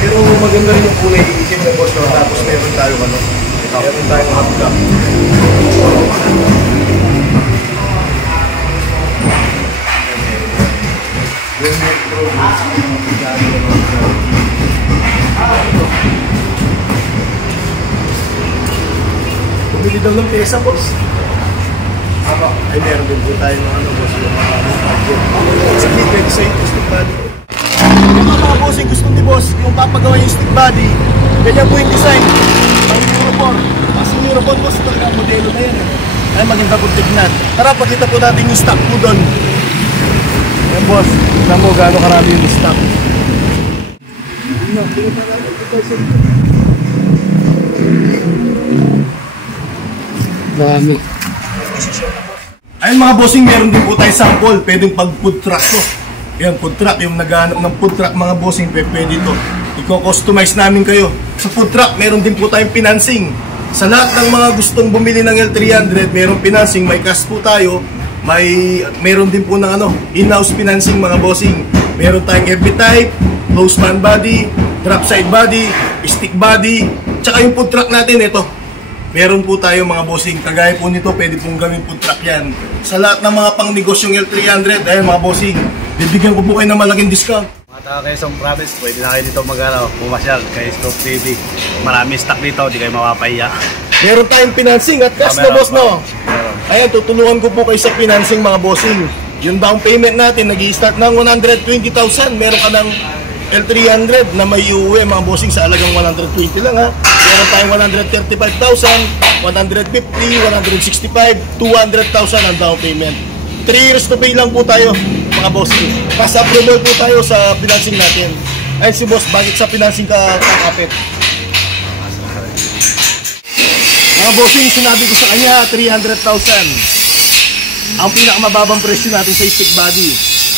Pero maganda rin yung kulay itim na boss, no? Tapos meron tayong ano, meron tayong hapla. Bumili daw ng pesa, boss. Ay, meron din po tayo ng ano, boss, yung mga budget. Sa liquid sa yung stick body. Yung mga bossing gusto ni boss, yung papagawa yung stick body, ganyan po yung design. Ang Europon. Kasi yung Europon, boss, talaga ang modelo na yan. Ay, maganda po tignan. Tara, pakita po natin yung stock po doon. Yan, boss. Tignan mo gaano karami yung stock. Dami. Ayun mga bossing, meron din po tayo sample. Pwedeng pag food truck to. Yan, food truck. Yung naghahanap ng food truck mga bossing, pwede to. I-customize namin kayo. Sa food truck, meron din po tayong financing. Sa lahat ng mga gustong bumili ng L300, meron financing. May cash po tayo. Meron din po ng in-house financing mga bossing. Meron tayong FB type, close man body, drop side body, stick body. Tsaka yung food truck natin, ito. Meron po tayo mga bossing. Kagaya po nito, pwede pong gawin food truck yan. Sa lahat ng mga pang-negosyong L300, ayun mga bossing, bibigyan ko po kayo ng malaking discount. Mga taga Quezon Province, pwede na kayo dito pumasyal kay Scope TV. Marami stock dito, di kayo mapapahiya. Meron tayong financing at cash na boss, no? Ayan, tutulungan ko po kayo sa financing mga bossing. Yung down payment natin, nag-i-start ng 120,000. Meron ka ng L300 na may uuwi mga bossing sa alagang 120 lang ha. Meron tayong 135,000, 150, 165, 200,000 ang down payment. 3 years to pay lang po tayo mga bossing. Pass approval po tayo sa financing natin. Ay si boss, bakit sa financing ka kakapit? Mga bossing, sinabi ko sa kanya 300,000. Ang pinakamababang presyo natin sa stick body.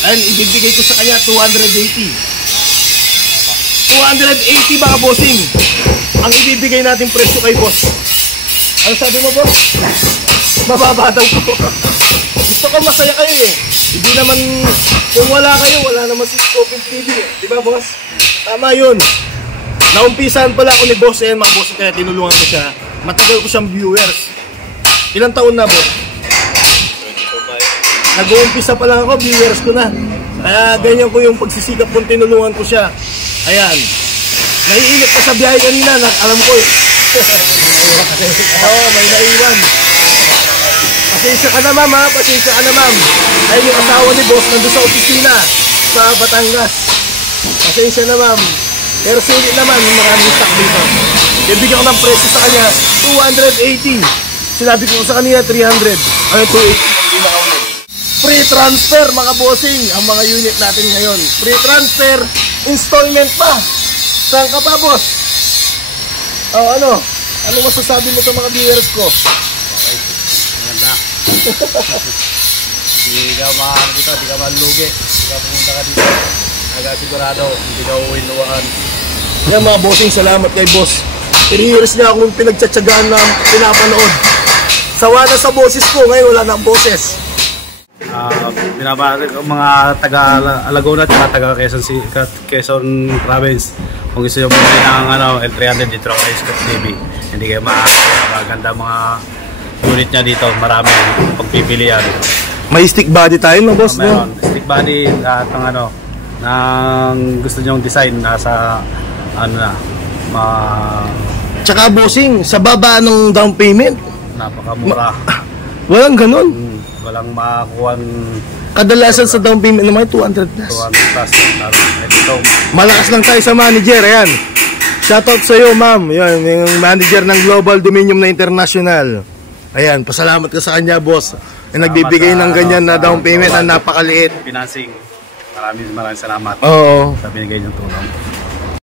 Ayun, ibibigay ko sa kanya 280. 280 mga bossing. Ang ibibigay natin presyo kay boss. Ano sabi mo, boss? Mababa daw ko. Gusto ko masaya kayo eh. Hindi naman, kung wala kayo, wala naman si Scope TV eh. Diba, boss? Tama yun. Naumpisahan pala ako ni boss eh, mga boss, kaya tinulungan ko siya. Matagal ko siyang viewers. Ilang taon na, boss? Nag-uumpisa pa lang ako, viewers ko na. Kaya ganyan ko yung pagsisikap kung tinulungan ko siya. Ayan. Naiinip ka sa biyahe kanina, alam ko eh. Oo, may naiwan. Pasensya ka na, ma'am, ha? Pasensya ka na, ma'am. Ayun yung asawa ni boss nandun sa opisina sa Batangas. Pasensya na, ma'am. Pero sulit naman, maraming stock dito. Bibigyan ko ng presyo sa kanya, 280. Sinabi ko sa kanina, 300. Ano, 280. Free transfer, mga bossing, ang mga unit natin ngayon. Free transfer, installment pa. Saan ka pa, boss? Oh, ano? Ano masasabi mo sa mga viewers ko? Okay, maganda. Hindi ka mahal dito, hindi ka malugi. Hindi ka pumunta ka dito. Nagasigurado, hindi ka uwinuwaan. Yan mga bossing, salamat kay boss. 3 years niya akong pinagtsatsagaan na pinapanood. Sawa na sa boses ko, ngayon wala na ang boses. Binabalik ang mga taga Alagona at taga Quezon Province. Kung gusto nyo bumili ng L300 dito kay Scope TV, hindi kayo maganda mga unit niya dito. Marami pagpipilian. May stick body tayo, no, boss? Meron. Stick body at ng gusto nyong design nasa Tsaka bossing, sa baba ng down payment, napakamura. Walang ganun. Walang makakuha. Kadalasan sa down payment naman 200 plus. 200 plus. Malakas lang tayo sa manager, ayan. Shoutout sa iyo, ma'am. Yan, yung manager ng Global Dominium na International. Ayan, pasalamat ka sa kanya, boss. Nagbibigay ng ganyan na down payment na napakaliit. Financing. Maraming salamat. Oo. Sa binigay niyong tulong.